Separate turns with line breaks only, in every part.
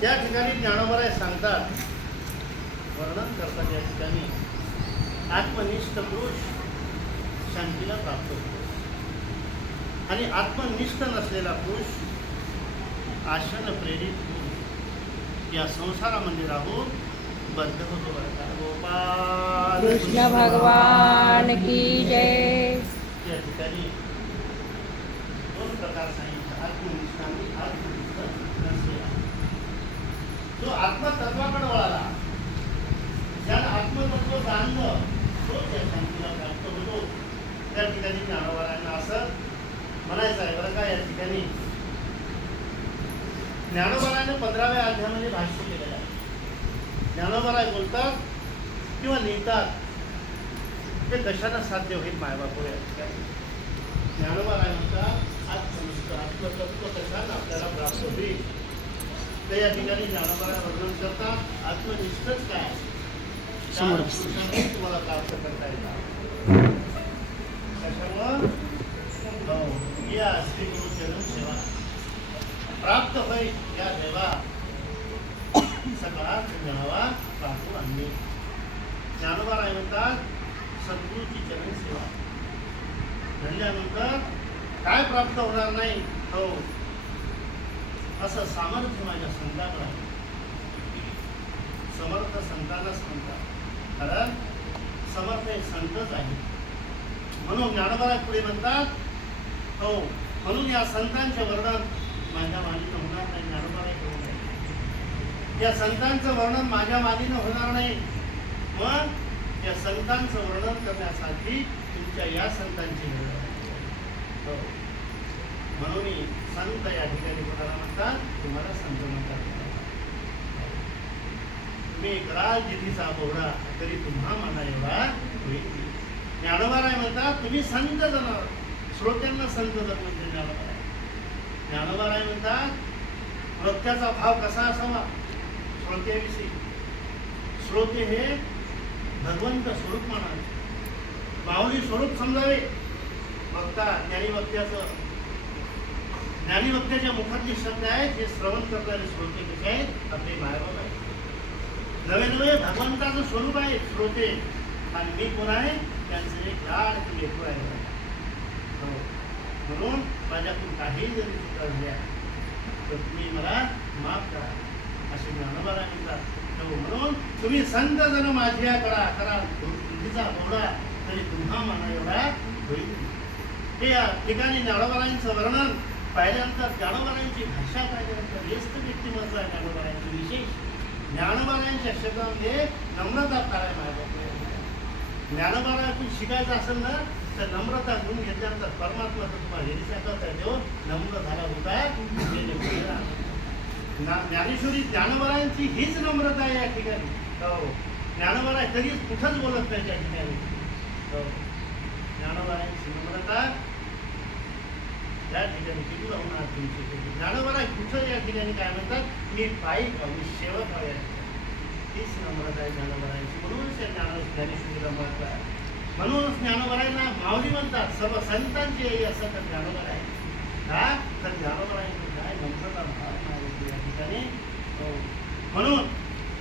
त्या ठिकाणी ज्ञानोबराय सांगतात वर्णन करतात या ठिकाणी आत्मनिष्ठ पुरुष शांतीला प्राप्त होतो. आणि आत्मनिष्ठ नसलेला पुरुष आशन प्रेरित होऊन या संसारामध्ये राहून बद्ध होतो बरं का. गोपाल
कृष्ण भगवान की जय.
या ठिकाणी दोन प्रकार सांगितले आत्मनिष्ठ आणि आत्मनिष्ठ नसलेला जो आत्मतत्वाकडे वळाला ज्याला आत्मतत्व जाणलं तोच या शांतीला प्राप्त होतो त्या ठिकाणी ज्ञानोबारांना असं म्हणायचं आहे. बरं का या ठिकाणी? ज्ञानोबाराने पंधराव्या अध्यायामध्ये भाष्य केलेलं आहे. ज्ञानोबाराय बोलतात किंवा लिहितात ते कशानं साध्य होईल मायबापू? या ठिकाणी. ज्ञानोबाराय म्हणतात आत्मनिष्ठ आत्मतत्व कशानं आपल्याला प्राप्त होईल? ते या ठिकाणी ज्ञानोबाराय वर्णन करतात आत्मनिष्ठच काय? तुम्हाला प्राप्त करता येतात कशामुळं हो, या श्री गुरु चरण सेवा प्राप्त होईल या देवा सकाळात मिळावा प्राप्त आणले ज्ञानोबा राय म्हणतात? सद्गुरूची चरण सेवा घडल्यानंतर काय प्राप्त होणार नाही हो असं सामर्थ्य माझ्या संताकडे आहे समर्थ संतांनाच म्हणतात कारण समर्थ हे संतच आहे म्हणून ज्ञानोबा पुढे म्हणतात हो म्हणून या संतांचे वर्णन माझ्या मालिका होणार नाही. ज्ञानोबा या संतांचं वर्णन माझ्या मागीनं होणार नाही. मग या संतांचं वर्णन करण्यासाठी तुमच्या या संतांची गरज हो. म्हणून संत या ठिकाणी कोणाला म्हणतात? तुम्हाला संत म्हणतात. तुम्ही एक राजनिधीचा बोहरा तरी तुम्हा मला एवढा होईल. ज्ञानोबाराय म्हणतात तुम्ही संत जनावर. श्रोत्यांना संत जर म्हणजे ज्ञानोबाराय ज्ञानोबाराय म्हणतात वक्त्याचा भाव कसा असावा? श्रोत्याविषयी. श्रोते हे भगवंत स्वरूप मानावे माऊली स्वरूप समजावे. वक्ता ज्ञानीवक्त्याचं ज्ञानीवक्त्याच्या ज्ञानी मुखातले शब्द आहेत हे श्रवण करणारे श्रोते कसे आहेत? आपले मायबाप आहेत. नवे नवे भगवंताचं स्वरूप आहे श्रोते. आणि मी कोण आहे? त्यांचं एक लाड लेखू आहे. हो. म्हणून माझ्याकडून काही जरी चुका झाल्या तर तुम्ही मला माफ करा. असे ज्ञानोबाला म्हणतात म्हणून तुम्ही संत जण माझ्या करा करा तुझीचा बोडा तरी तुम्हा मना एवढा होईल. हे या ठिकाणी ज्ञानोबारांचं वर्णन पाहिल्यानंतर ज्ञानोबारांची भाषा पाहिल्यानंतर व्यस्त व्यक्तिमत्व आहे ज्ञानोबारांचं विशेष. ज्ञानोबारांच्या शब्दामध्ये नम्रता काय माझ्या ज्ञानोबारातून शिकायचं असेल ना तर नम्रता घेऊन घेतल्यानंतर परमात्मा तुम्हाला हे हेरिसा करता येतो. नम्र झाला होता ज्ञानेश्वरी ज्ञानोबारांची हीच नम्रता आहे या ठिकाणी. हो. ज्ञानोबारा कधीच कुठंच बोलत नाही त्या ठिकाणी. हो. ज्ञानोबारांची नम्रता त्या ठिकाणी किती होणार तुमची? ज्ञानोबारा कुठं या ठिकाणी काय म्हणतात? मी पायी मी सेवक आहे. हीच नम्रता आहे ज्ञानोबारांची म्हणूनच या ज्ञान ज्ञानेश्वरीला महत्त्व आहे. म्हणूनच ज्ञानोबारांना माऊली म्हणतात सर्व संतांची आई असं तर ज्ञानोबार आहे. का तर ज्ञानोबारांची काय नम्रता भाव मागितली या ठिकाणी हो. म्हणून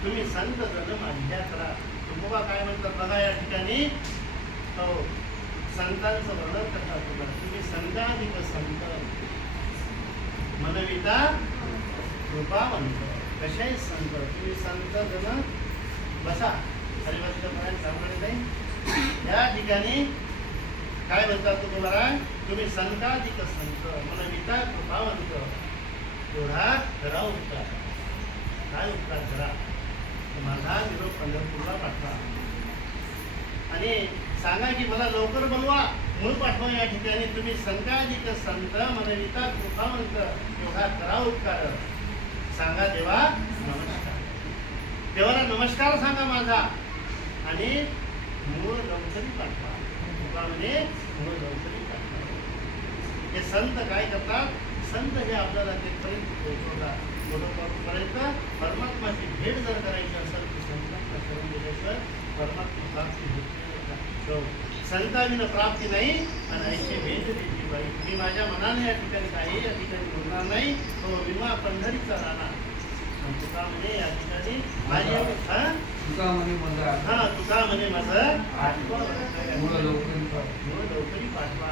तुम्ही संत जण माझ्या करा. तुकोबा काय म्हणतात? बघा या ठिकाणी. हो. संतांचं वर्णन करतात तुम्हाला. तुम्ही संताधिक संत. मनविता कृपावंत. कसे संत. तुम्ही संत जन बसा. हरिभाषेच्या पर्यंत सांगणे नाही या ठिकाणी काय म्हणतात तुम्हाला? तुम्ही संताधिक संत. मनविता कृपावंत. एवढा करा उपकार काय उपकार करा तर माझा निरोप पंढरपूरला पाठवा. आणि सांगा की मला लवकर बोलवा मूळ पाठवा या ठिकाणी. तुम्ही संताधिक संत मनविता कृपावंत योगा करा उपकार. सांगा देवा नमस्कार. देवाला नमस्कार सांगा माझा. आणि मूळ लवकरी पाठवा. तुका म्हणजे मूळ लवकरी पाठवा. हे संत काय करतात? संत हे आपल्याला तिथपर्यंत पोहोचवतात. पर्यंत परमात्माची भेट जर करायची असेल तर संतांना करून दिल्याशिवाय परमात्मा प्राप्ती होत. संताविन प्राप्ती नाही आणि ऐशी भेट देती बाई मी माझ्या मनाने या ठिकाणी काही या ठिकाणी बोलणार नाही तो विमा पंढरीचा राहणार तुका म्हणे या ठिकाणी माझी हा
तुका म्हणे माझा
हा तुका म्हणे माझं
मुलं लवकर
हो, लवकरी पाठवा